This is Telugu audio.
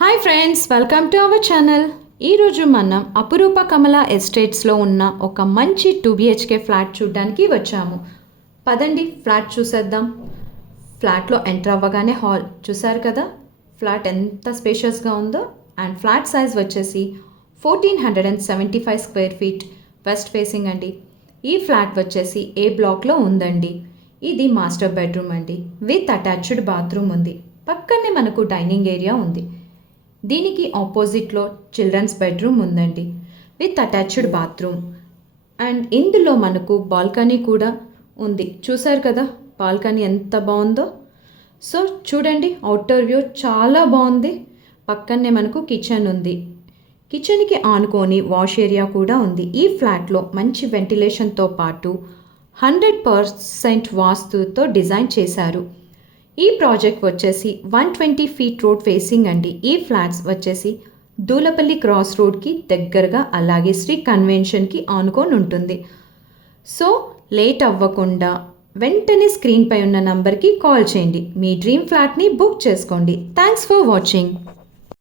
Hi friends, welcome to our channel. ఈరోజు మనం అపురూప కమల ఎస్టేట్స్లో ఉన్న ఒక మంచి 2 BHK ఫ్లాట్ చూడడానికి వచ్చాము. పదండి ఫ్లాట్ చూసేద్దాం. ఫ్లాట్లో ఎంటర్ అవ్వగానే హాల్ చూసారు కదా, ఫ్లాట్ ఎంత స్పేషియస్గా ఉందో. అండ్ ఫ్లాట్ సైజ్ వచ్చేసి 1475 స్క్వేర్ ఫీట్, వెస్ట్ ఫేసింగ్ అండి. ఈ ఫ్లాట్ వచ్చేసి ఏ బ్లాక్లో ఉందండి. ఇది మాస్టర్ బెడ్రూమ్ అండి, విత్ అటాచ్డ్ బాత్రూమ్ ఉంది. పక్కనే మనకు డైనింగ్ ఏరియా ఉంది. దీనికి ఆపోజిట్లో చిల్డ్రన్స్ బెడ్రూమ్ ఉందండి, విత్ అటాచ్డ్ బాత్రూమ్. అండ్ ఇందులో మనకు బాల్కనీ కూడా ఉంది. చూసారు కదా బాల్కనీ ఎంత బాగుందో. సో చూడండి, అవుటర్ వ్యూ చాలా బాగుంది. పక్కనే మనకు కిచెన్ ఉంది. కిచెన్కి ఆనుకొని వాష్ ఏరియా కూడా ఉంది. ఈ ఫ్లాట్లో మంచి వెంటిలేషన్తో పాటు 100% వాస్తుతో డిజైన్ చేశారు. ఈ ప్రాజెక్ట్ వచ్చేసి 120 ఫీట్ రోడ్ ఫేసింగ్ అండి. ఈ ఫ్లాట్స్ వచ్చేసి దూలపల్లి క్రాస్ రోడ్కి దగ్గరగా, అలాగే శ్రీ కన్వెన్షన్కి ఆనుకొని ఉంటుంది. సో లేట్ అవ్వకుండా వెంటనే స్క్రీన్పై ఉన్న నంబర్కి కాల్ చేయండి. మీ డ్రీమ్ ఫ్లాట్ని బుక్ చేసుకోండి. Thanks for watching.